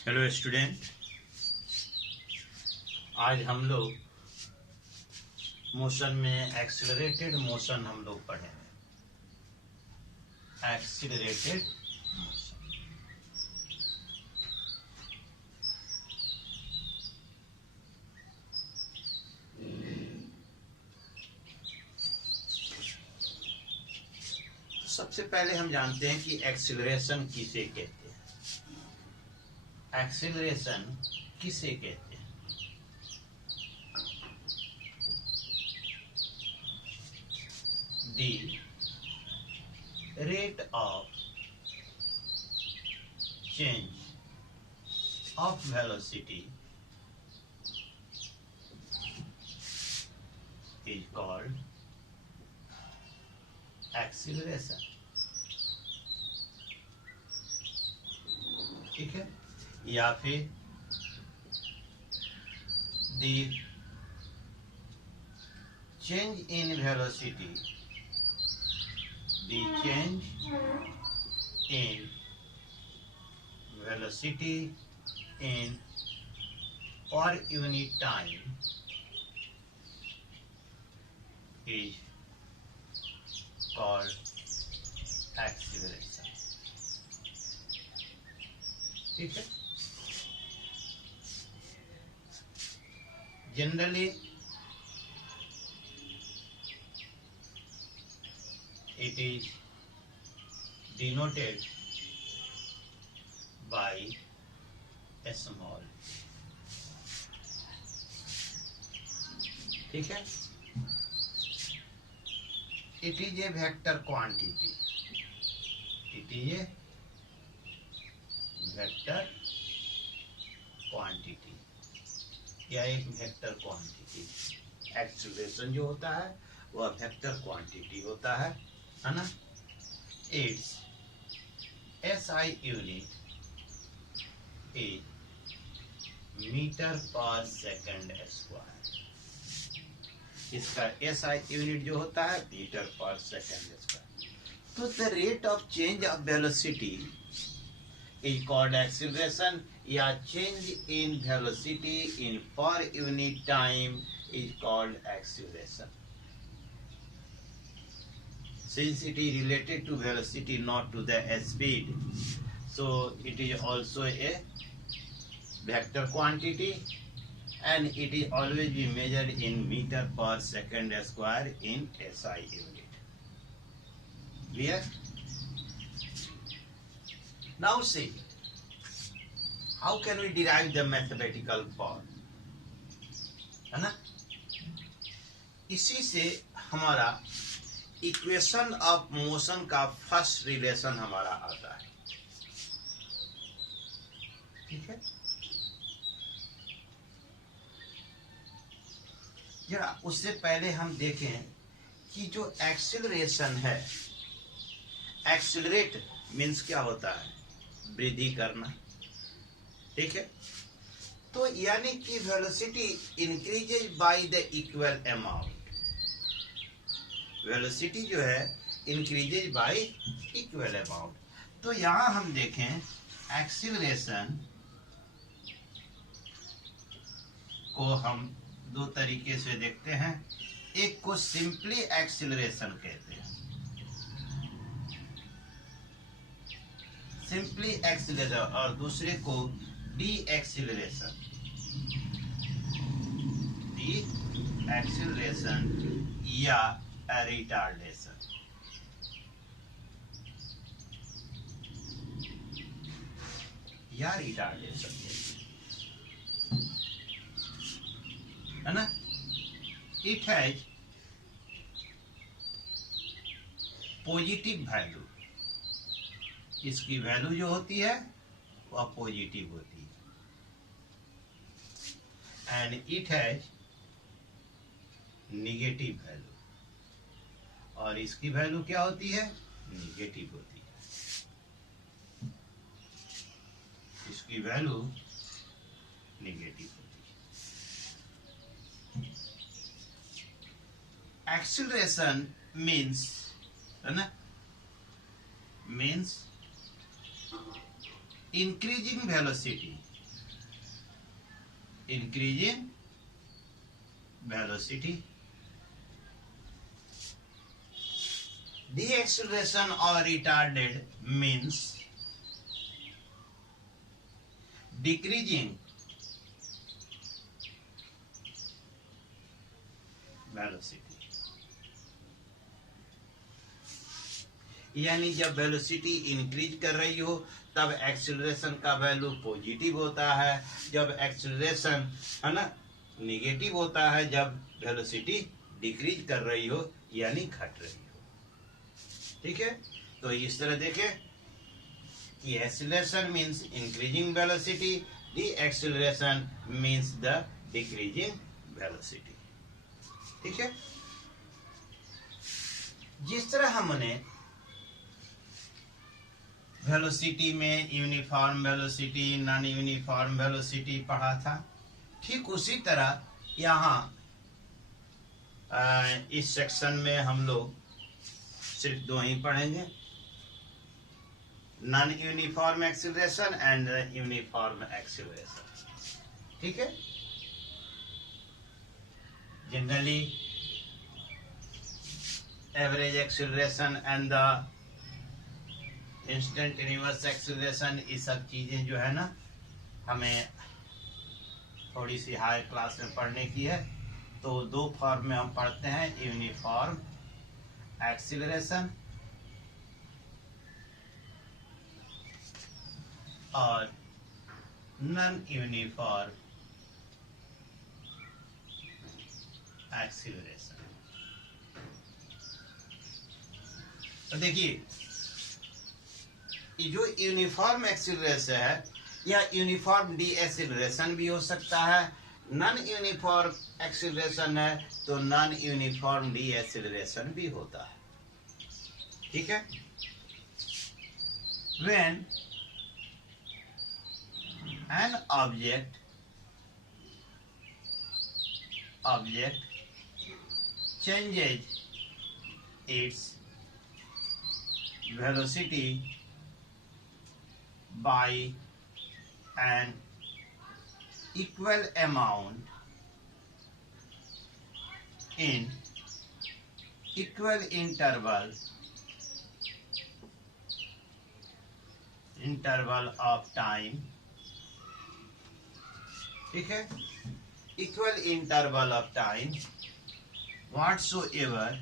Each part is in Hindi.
हेलो स्टूडेंट, आज हम लोग मोशन में एक्सीलरेटेड मोशन हम लोग पढ़ेंगे। Accelerated motion. तो सबसे पहले हम जानते हैं कि एक्सीलरेशन किसे कहते हैं। एक्सीलरेशन किसे कहते हैं? दी rate of change of velocity is called acceleration। ठीक है, या फिर the change in velocity, the change in velocity in per unit time is called acceleration। ठीक है, generally it is denoted by a small। ठीक है, it is a vector quantity। it is a vector quantity या एक वेक्टर क्वांटिटी। एक्सीलरेशन जो होता है वह वेक्टर क्वांटिटी होता है ना। It's SI unit is metre per second square. इसका एसआई यूनिट जो होता है मीटर पर सेकंड स्क्वायर। तो the rate of change of velocity is called acceleration, या change in velocity in per unit time is called acceleration। Since it is related to velocity, not to the speed, so it is also a vector quantity and it is always be measured in meter per second square in SI unit। Clear? Now see, how can we derive the mathematical form? है ना, इसी से हमारा इक्वेशन ऑफ मोशन का फर्स्ट रिलेशन हमारा आता है। ठीक है, जरा उससे पहले हम देखें कि जो एक्सीलरेशन है, एक्सीलरेट मीन्स क्या होता है? वृद्धि करना। ठीक है, तो यानी कि velocity increases by the equal amount. Velocity जो है इंक्रीजेज बाय इक्वल अमाउंट। तो यहां हम देखें एक्सीलरेशन को हम दो तरीके से देखते हैं। एक को सिंपली एक्सीलरेशन कहते हैं, सिंपली एक्सीलरेशन, और दूसरे को डी एक्सीलरेशन। डी एक्सीलरेशन या रिटार्डेशन। या रिटार्डेशन है ना। It has positive value. इसकी वैल्यू जो होती है वह पॉजिटिव होती है and it has negative value, और इसकी वैल्यू क्या होती है? निगेटिव होती है। इसकी वैल्यू निगेटिव होती है। एक्सीलरेशन मीन्स, है ना, means increasing velocity increasing velocity. Deceleration or retarded means decreasing velocity. यानी जब वेलोसिटी इंक्रीज कर रही हो तब एक्सीलरेशन का वैल्यू पॉजिटिव होता है, जब एक्सीलरेशन है ना निगेटिव होता है जब वेलोसिटी डिक्रीज कर रही हो यानी घट रही हो। ठीक है, तो इस तरह देखें कि acceleration means increasing velocity, D acceleration means the decreasing velocity. ठीक है, जिस तरह हमने वेलोसिटी में uniform velocity, non uniform velocity पढ़ा था, ठीक उसी तरह यहाँ इस सेक्शन में हम लोग सिर्फ दो ही पढ़ेंगे, non uniform acceleration and uniform acceleration. ठीक है, generally average acceleration and the instantaneous acceleration, ये सब चीजें जो है ना हमें थोड़ी सी हाई क्लास में पढ़ने की है। तो दो फॉर्म में हम पढ़ते हैं, यूनिफॉर्म एक्सीलरेशन और नॉन यूनिफॉर्म एक्सीलरेशन। तो देखिए जो यूनिफॉर्म एक्सीलरेशन है या यूनिफॉर्म डी एक्सीलरेशन भी हो सकता है, नॉन यूनिफॉर्म एक्सीलरेशन है तो नॉन यूनिफॉर्म डी एक्सीलरेशन भी होता है। ठीक है, when an object changes its velocity by an equal amount in equal interval of time। ठीक है, equal interval of time whatsoever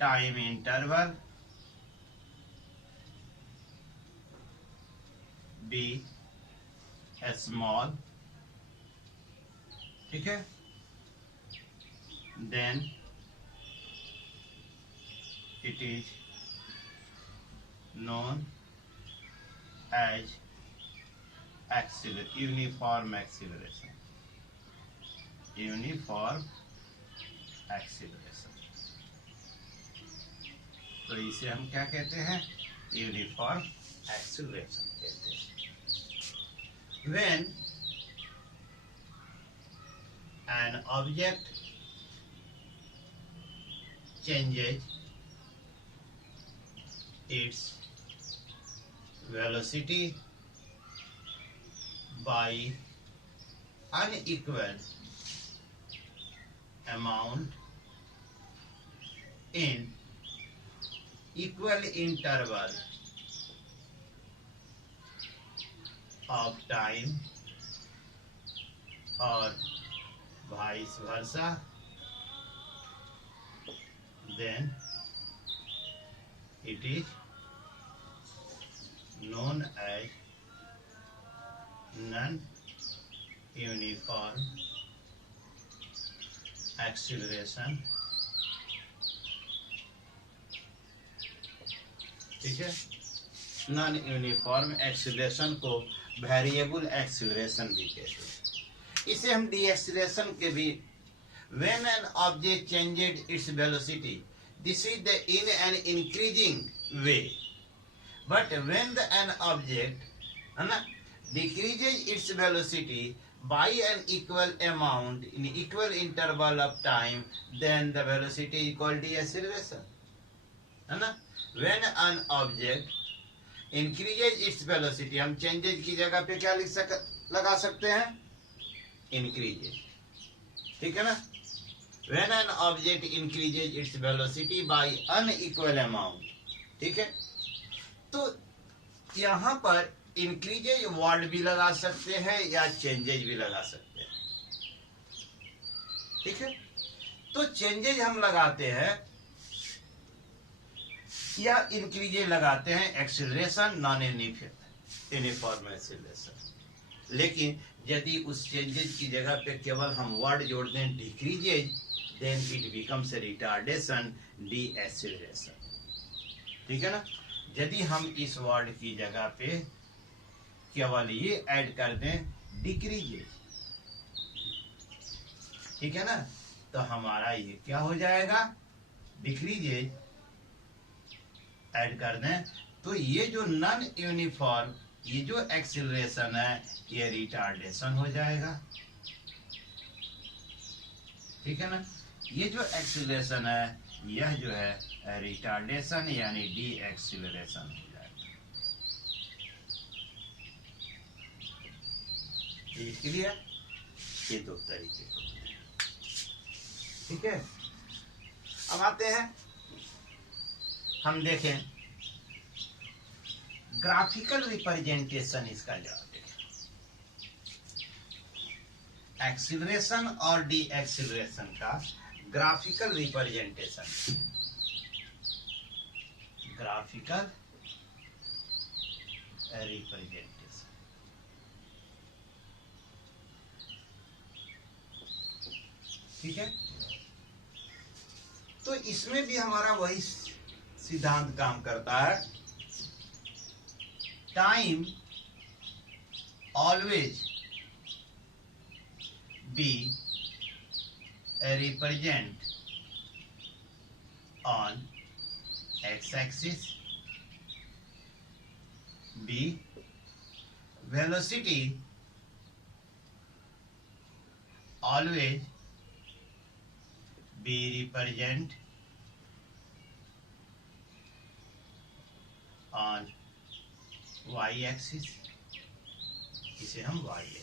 time interval be small। ठीक है, then it is known as uniform acceleration। तो इसे हम क्या कहते हैं, यूनिफॉर्म एक्सीलरेशन कहते हैं। When an object changes its velocity by unequal amount in equal interval of time or vice versa, then it is known as non-uniform acceleration। ठीक है, नॉन यूनिफॉर्म एक्सीलरेशन को वेरिएबल एक्सीलरेशन भी कहते हैं। इसे हम डी एक्सीलरेशन के भी, when an object changes its velocity, this is the in an increasing way, but when an object है ना decreases its velocity by an equal amount in equal interval of time, then the velocity is called deceleration। है ना, when an object increases its velocity, हम चेंजेज की जगह पे क्या लगा सकते हैं, इंक्रीजेज, ठीक है ना। When an object increases its velocity bye unequal amount, ठीक है। तो यहां पर इंक्रीजेज वर्ड भी लगा सकते हैं या चेंजेज भी लगा सकते हैं, ठीक है। तो चेंजेज हम लगाते हैं या इंक्रीजेज लगाते हैं एक्सीलरेशन, नॉन यूनिफॉर्म एक्सीलरेशन। लेकिन यदि उस चेंजेज की जगह पे केवल हम वर्ड जोड़ दें decreases, then it becomes retardation, deceleration, ठीक है ना। यदि हम इस वर्ड की जगह पे केवल ये ऐड कर दें डिक्रीजेज, ठीक है ना, तो हमारा ये क्या हो जाएगा, डिक्रीजेज ऐड कर दें तो ये जो नॉन यूनिफॉर्म, ये जो एक्सीलरेशन है ये रिटार्डेशन हो जाएगा, ठीक है ना। ये जो एक्सीलरेशन है यह जो है रिटार्डेशन यानी डी एक्सीलरेशन हो जाएगा। क्लियर, ये दो तरीके, ठीक है। अब आते हैं हम देखें ग्राफिकल रिप्रेजेंटेशन, इसका जवाब देखें। एक्सीलरेशन और डी एक्सीलरेशन का ग्राफिकल रिप्रेजेंटेशन, ग्राफिकल रिप्रेजेंटेशन, ठीक है। तो इसमें भी हमारा वही सिद्धांत काम करता है, time always be represent on x-axis, b velocity always be represent on y-axis, इसे हम y-axis।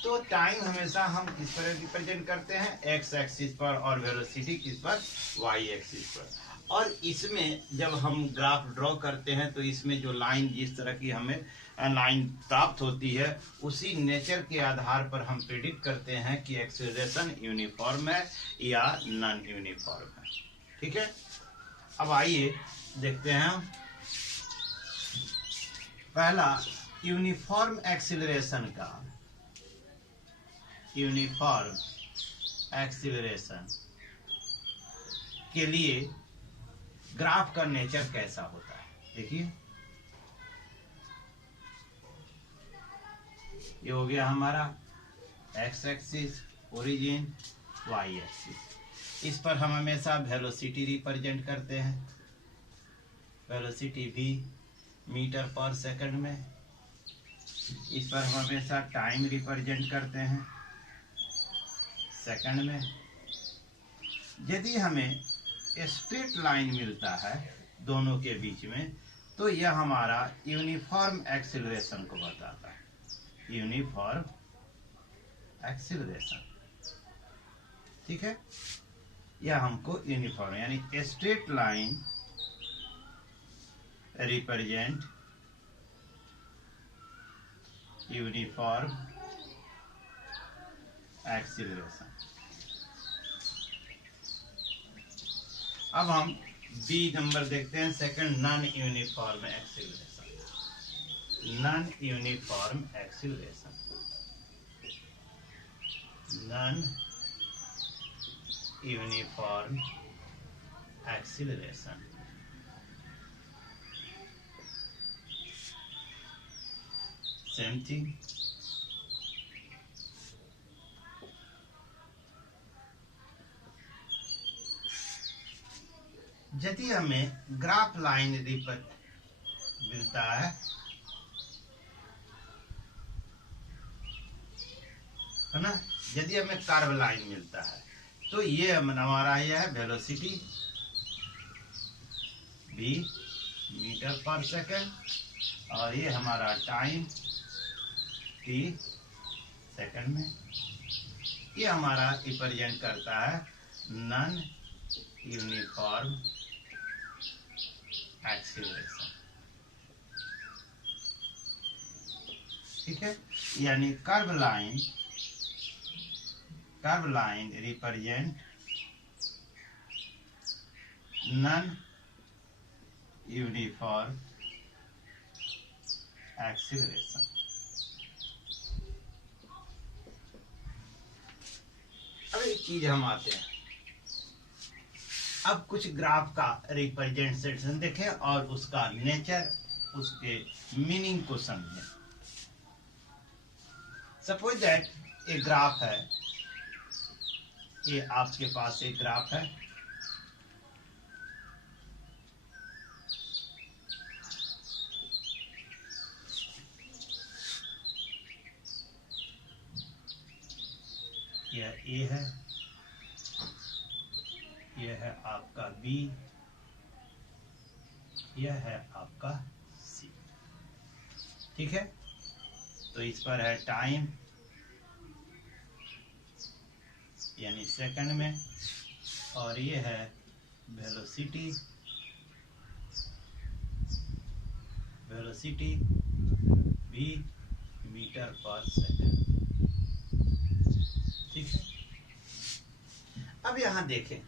तो टाइम हमेशा हम किस पर रिप्रेजेंट करते हैं, एक्स एक्सिस पर, और वेलोसिटी किस पर, वाई एक्सिस पर। और इसमें जब हम ग्राफ ड्रॉ करते हैं तो इसमें जो लाइन, जिस तरह की हमें लाइन प्राप्त होती है, उसी नेचर के आधार पर हम प्रिडिक्ट करते हैं कि एक्सीलरेशन यूनिफॉर्म है या नॉन यूनिफॉर्म है, ठीक है। अब आइए देखते हैं पहला यूनिफॉर्म एक्सीलरेशन का, यूनिफॉर्म एक्सीलरेशन के लिए ग्राफ का नेचर कैसा होता है। देखिए ये हो गया हमारा X axis, origin, Y axis. इस पर हम हमेशा वेलोसिटी रिप्रेजेंट करते हैं, वेलोसिटी भी मीटर पर सेकंड में। इस पर हम हमेशा टाइम रिप्रेजेंट करते हैं सेकंड में। यदि हमें स्ट्रेट लाइन मिलता है दोनों के बीच में तो यह हमारा यूनिफॉर्म एक्सीलरेशन को बताता है, यूनिफॉर्म एक्सीलरेशन, ठीक है। यह हमको यूनिफॉर्म यानी straight line represent uniform acceleration. अब हम बी नंबर देखते हैं, second, non uniform acceleration. Non uniform acceleration, non uniform acceleration. Same thing, यदि हमें ग्राफ लाइन मिलता है ना, यदि हमें कर्व लाइन मिलता है तो ये हमारा यह है वेलोसिटी भी मीटर पर सेकेंड, और ये हमारा टाइम t सेकंड में। ये हमारा रिप्रेजेंट करता है नॉन यूनिफॉर्म एक्सीलरेशन। ठीक है, यानी curve line represent non uniform acceleration. अब एक चीज हम आते हैं, अब कुछ ग्राफ का रिप्रेजेंटेशन देखें और उसका नेचर, उसके मीनिंग को समझें। सपोज दैट एक ग्राफ है, ये आपके पास एक ग्राफ है, यह ए है, यह है आपका बी, यह है आपका सी। ठीक है, तो इस पर है टाइम यानी सेकंड में, और ये है वेलोसिटी भी मीटर पर सेकंड। ठीक है, अब यहां देखें,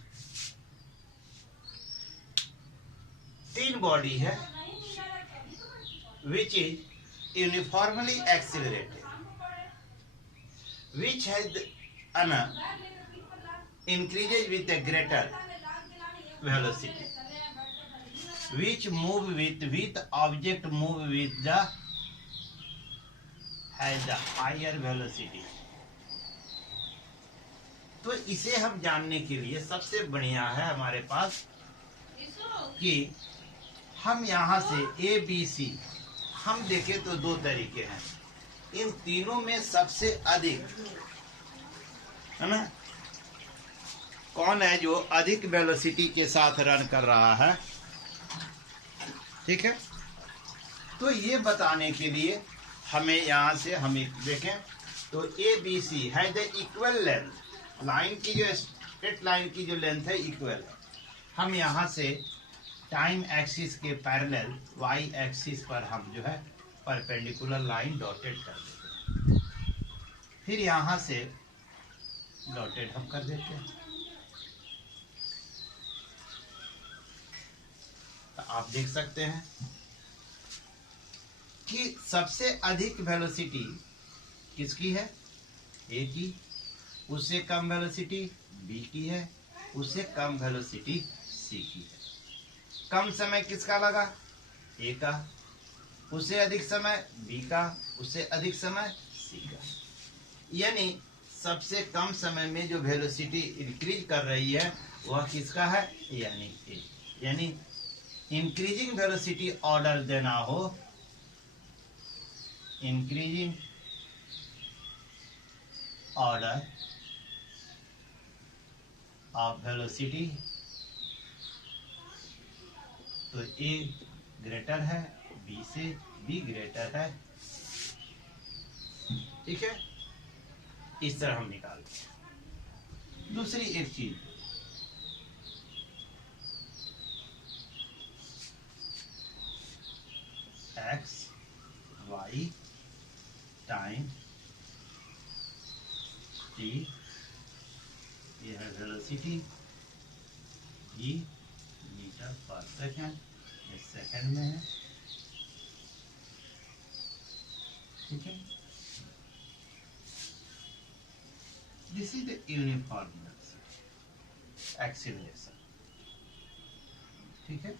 तीन बॉडी है which is uniformly accelerated, which has an increases with a greater velocity, which move with object move with the has the higher velocity। तो इसे हम जानने के लिए सबसे बढ़िया है हमारे पास कि हम यहाँ से ए बी सी हम देखें तो दो तरीके हैं। इन तीनों में सबसे अधिक है ना, कौन है जो अधिक वेलोसिटी के साथ रन कर रहा है। ठीक है, तो ये बताने के लिए हमें यहाँ से हम देखें तो ए बी सी है द इक्वल लेंथ, लाइन की जो स्ट्रेट लाइन की जो लेंथ है इक्वल है। हम यहाँ से टाइम एक्सिस के पैरेलल वाई एक्सिस पर हम जो है परपेंडिकुलर लाइन डॉटेड कर देते हैं, फिर यहाँ से डॉटेड हम कर देते हैं। तो आप देख सकते हैं कि सबसे अधिक वेलोसिटी किसकी है, ए की, उससे कम वेलोसिटी बी की है, उससे कम वेलोसिटी सी की है। कम समय किसका लगा, ए का, उससे अधिक समय बी का, उससे अधिक समय सी का। यानी सबसे कम समय में जो वेलोसिटी इंक्रीज कर रही है वह किसका है, यानी ए। यानी इंक्रीजिंग वेलोसिटी ऑर्डर देना हो, इंक्रीजिंग ऑर्डर ऑफ वेलोसिटी, तो ए ग्रेटर है बी से, बी ग्रेटर है। ठीक है, इस तरह हम निकालते हैं। दूसरी एक चीज, एक्स वाई टाइम टी, ये है वेलोसिटी ई मीटर पर सेकेंड, ये सेकेंड में है। ठीक है, this is the uniform acceleration. ठीक है,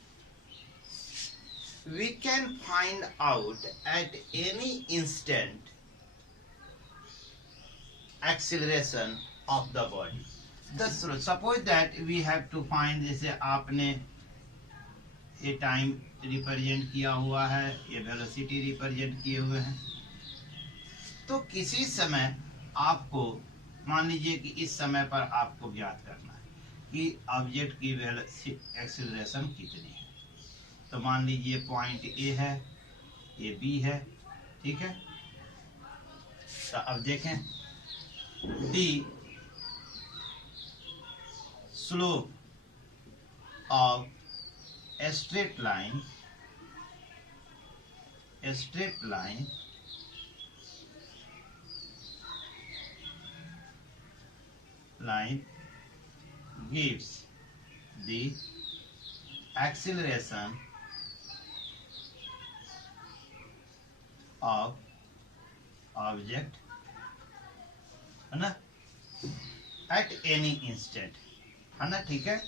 we can find out at any instant acceleration of the body. Suppose that we have to find, जैसे आपने ये टाइम रिप्रेजेंट किया हुआ है, ये वेलोसिटी रिप्रेजेंट किए हुए हैं, तो किसी समय आपको मान लीजिए कि इस समय पर आपको ज्ञात करना है कि ऑब्जेक्ट की एक्सीलरेशन कितनी है। तो मान लीजिए पॉइंट ए है, ये बी है, ठीक है। तो अब देखें D slope of a straight line gives the acceleration of object, है ना, at any instant, है ना, ठीक है।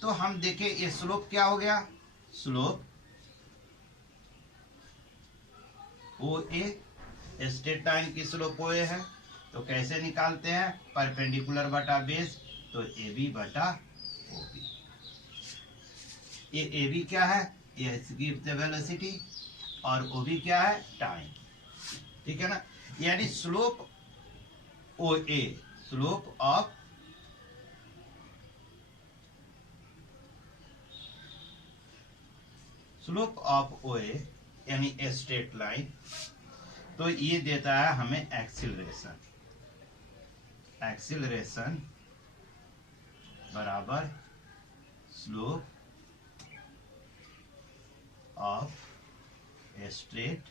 तो हम देखें ये स्लोप क्या हो गया, स्लोप ओ ए, स्ट्रेट लाइन की स्लोप ओ ए है, तो कैसे निकालते हैं, परपेंडिकुलर बटा बेस, तो ए बी बटा ओ बी। ये ए बी क्या है, ये गिव द वेलोसिटी, और ओ बी क्या है, टाइम, ठीक है ना। यानी slope O A, slope of O A यानी ए स्ट्रेट लाइन, तो ये देता है हमें एक्सीलरेशन बराबर slope of a straight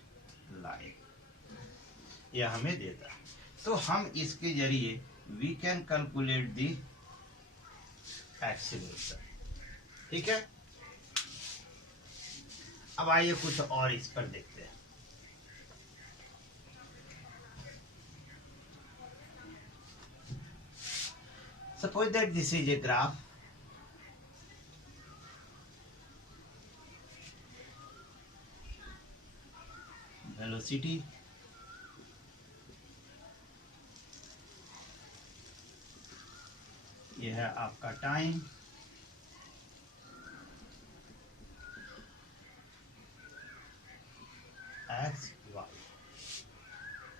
line, यह हमें देता है। तो हम इसके जरिए we can calculate the acceleration, ठीक है। अब आइए कुछ और इस पर देखते हैं। Suppose that this is a graph, velocity, यह है आपका time, X Y,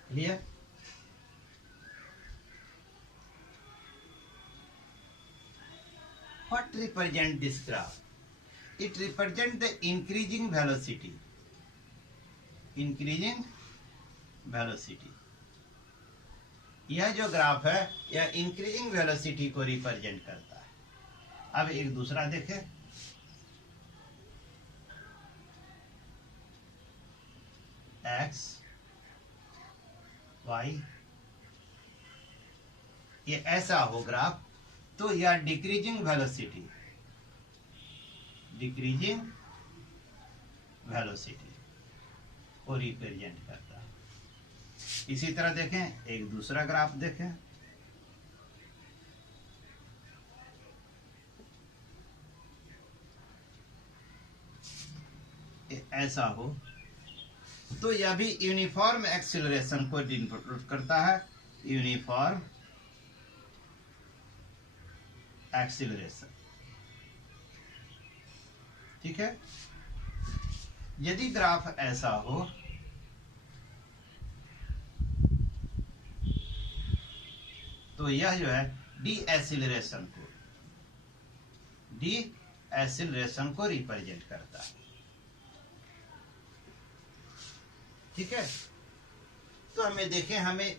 clear. What represent this graph? It represent the increasing velocity. यह जो ग्राफ है यह इंक्रीजिंग वेलोसिटी को रिप्रेजेंट करता है। अब एक दूसरा देखें, एक्स वाई, ये ऐसा हो ग्राफ, तो यह डिक्रीजिंग वेलोसिटी को रिप्रेजेंट करता है। इसी तरह देखें एक दूसरा ग्राफ देखें, ऐसा हो, तो यह भी यूनिफॉर्म एक्सीलरेशन को डिनोट करता है, यूनिफॉर्म एक्सीलरेशन, ठीक है। यदि ग्राफ ऐसा हो तो यह जो है डी एक्सीलरेशन को रिप्रेजेंट करता है, ठीक है। तो हमें देखें, हमें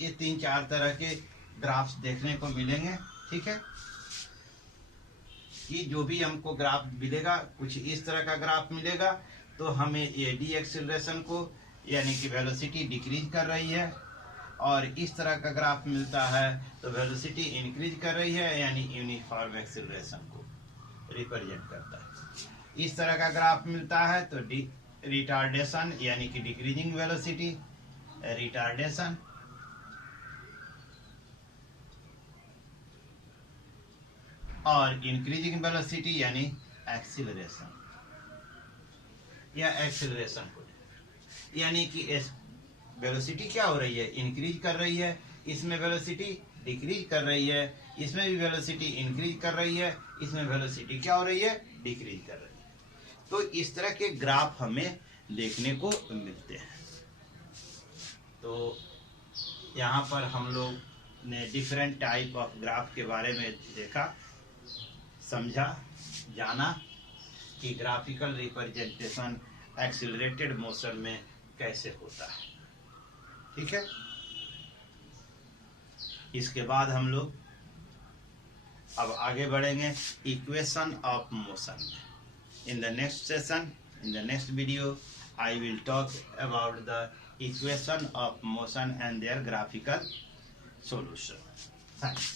ये 3-4 तरह के ग्राफ्स देखने को मिलेंगे, ठीक है। कि जो भी हमको ग्राफ मिलेगा कुछ इस तरह का ग्राफ मिलेगा, तो हमें ये डी एक्सीलरेशन को यानी कि वेलोसिटी डिक्रीज कर रही है, और इस तरह का ग्राफ मिलता है तो वेलोसिटी इंक्रीज कर रही है यानी यूनिफॉर्म एक्सीलरेशन को रिप्रेजेंट करता है। इस तरह का ग्राफ मिलता है तो रिटार्डेशन यानी कि डिक्रीजिंग वेलोसिटी, रिटार्डेशन, और इंक्रीजिंग वेलोसिटी यानी एक्सीलरेशन, या एक्सीलरेशन को यानी कि वेलोसिटी क्या हो रही है, इंक्रीज कर रही है, इसमें वेलोसिटी डिक्रीज कर रही है, इसमें भी वेलोसिटी इंक्रीज कर रही है, इसमें वेलोसिटी क्या हो रही है, डिक्रीज कर रही है। तो इस तरह के ग्राफ हमें देखने को मिलते हैं। तो यहाँ पर हम लोग ने डिफरेंट टाइप ऑफ ग्राफ के बारे में देखा, समझा, जाना। कि ग्राफिकल रिप्रेजेंटेशन एक्सिलरेटेड मोशन में कैसे होता है। ठीक है, इसके बाद हम लोग अब आगे बढ़ेंगे इक्वेशन ऑफ मोशन में। In the next session, in the next video, I will talk about the equation of motion and their graphical solution. Thanks.